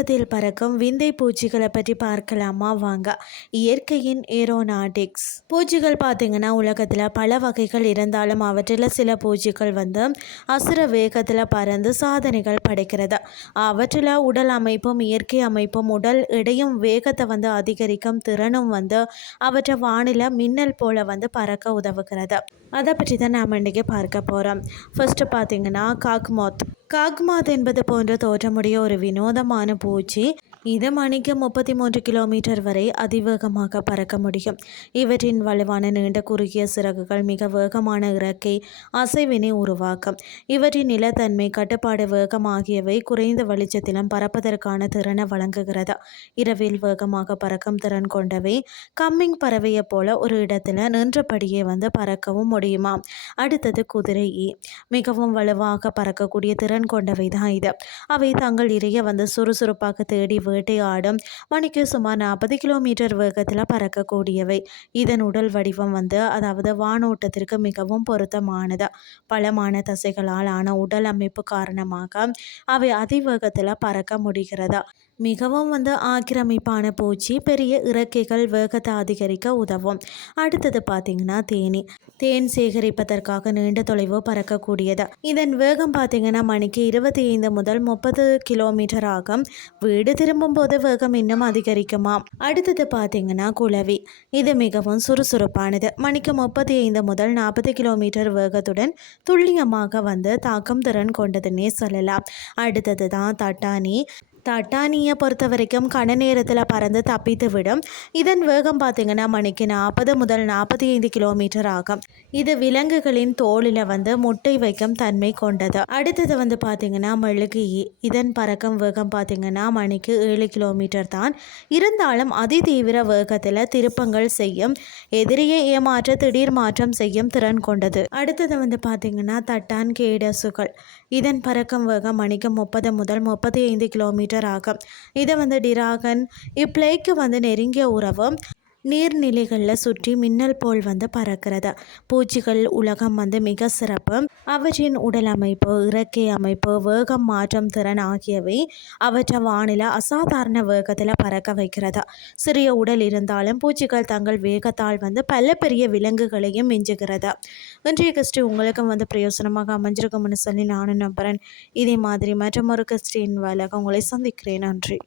வேகத்தில் பறக்கும் விந்தை பூச்சிகளை பற்றி பார்க்கலாமா வாங்க. இயற்கையின் ஏரோநாட்டிக்ஸ். பூச்சிகள் பார்த்திங்கன்னா உலகத்தில் பல வகைகள் இருந்தாலும் அவற்றில் சில பூச்சிகள் அசுர வேகத்தில் பறந்து சாதனைகள் படைக்கிறது. அவற்றில் உடல் அமைப்பும் இயற்கை அமைப்பும் உடல் எடையும் வேகத்தை அதிகரிக்கும் திறனும் அவற்றை வானில மின்னல் போல பறக்க உதவுகிறது. அதை பற்றி தான் நாம் இன்றைக்கி பார்க்க போகிறோம். ஃபர்ஸ்ட் பார்த்திங்கன்னா காக்மாத் என்பது போன்ற தோற்றமுடைய ஒரு வினோதமான பூச்சி. இது மணிக்கு 33 கிலோமீட்டர் வரை அதிவேகமாக பறக்க முடியும். இவற்றின் வலுவான நீண்ட குறுகிய சிறகுகள் மிக வேகமான இறக்கை அசைவினை உருவாக்கும். இவற்றின் நிலத்தன்மை, கட்டுப்பாடு, வேகம் ஆகியவை குறைந்த வெளிச்சத்திலும் பறப்பதற்கான திறனை வழங்குகிறது. இரவில் வேகமாக பறக்கும் திறன் கொண்டவை. கம்மிங் பறவையை போல ஒரு இடத்துல நின்றபடியே பறக்கவும் முடியுமா. அடுத்தது குதிரை மிகவும் வலுவாக பறக்கக்கூடிய திறன் கொண்டவை தான் இது. அவை தங்கள் இரையை சுறுசுறுப்பாக தேடி வேட்டையாடும். மணிக்கு சுமார் 40 கிலோமீட்டர் வேகத்தில் பறக்கக்கூடியவை. இதன் உடல் வடிவம் அதாவது வானோட்டத்திற்கு மிகவும் பொருத்தமானது. பலமான தசைகளால் ஆன உடல் அமைப்பு காரணமாக அவை அதிவேகத்தில் பறக்க முடிகிறது. மிகவும் ஆக்கிரமிப்பான பூச்சி. பெரிய இறக்கைகள் வேகத்தை அதிகரிக்க உதவும். அடுத்தது பார்த்திங்கன்னா தேன் சேகரிப்பதற்காக நீண்ட தொலைவு பறக்கக்கூடியது. இதன் வேகம் பார்த்திங்கன்னா மணிக்கு 25 முதல் 30 கிலோமீட்டர் ஆகும். வீடு திரும்பும் போது வேகம் இன்னும் அதிகரிக்குமா. அடுத்தது பார்த்திங்கன்னா குளவி. இது மிகவும் சுறுசுறுப்பானது. மணிக்கு 35 முதல் 40 கிலோமீட்டர் வேகத்துடன் துல்லியமாக தாக்கும் திறன் கொண்டதுன்னே சொல்லலாம். அடுத்தது தான் தட்டானியை பொறுத்த வரைக்கும் கன நேரத்தில் பறந்து தப்பித்து விடும். இதன் வேகம் பார்த்திங்கன்னா மணிக்கு 40 முதல் 45 கிலோமீட்டர் ஆகும். இது விலங்குகளின் தோலில் முட்டை வைக்கும் தன்மை கொண்டது. அடுத்தது பார்த்திங்கன்னா மெழுகு. இதன் பறக்கும் வேகம் பார்த்திங்கன்னா மணிக்கு 7 கிலோமீட்டர் தான். இருந்தாலும் அதிதீவிர வேகத்தில் திருப்பங்கள் செய்யும். எதிரியை ஏமாற்ற திடீர் மாற்றம் செய்யும் திறன் கொண்டது. அடுத்தது பார்த்திங்கன்னா தட்டான் கேடசுகள். இதன் பறக்கும் வேகம் மணிக்கு 30 முதல் 35 கிலோமீட்டர் ஆகும். இது டிராகன் இப்ளைக்கு நெருங்கிய உறவு. நீர்நிலைகளில் சுற்றி மின்னல் போல் பறக்கிறது. பூச்சிகள் உலகம் மிக சிறப்பு. அவற்றின் உடல் அமைப்பு, இறக்கை அமைப்பு, வேகம் மாற்றம் திறன் ஆகியவை அவற்றை வானில அசாதாரண வேகத்தில் பறக்க வைக்கிறது. சிறிய உடல் இருந்தாலும் பூச்சிகள் தங்கள் வேகத்தால் பல பெரிய விலங்குகளையும் மிஞ்சுகிறது. இன்றைய கிறிஸ்டி உங்களுக்கும் பிரயோசனமாக அமைஞ்சிருக்கும்னு சொல்லி நானும் நம்புகிறேன். இதே மாதிரி மற்றொரு கிறிஸ்டின் வேலைக்கு உங்களை சந்திக்கிறேன். நன்றி.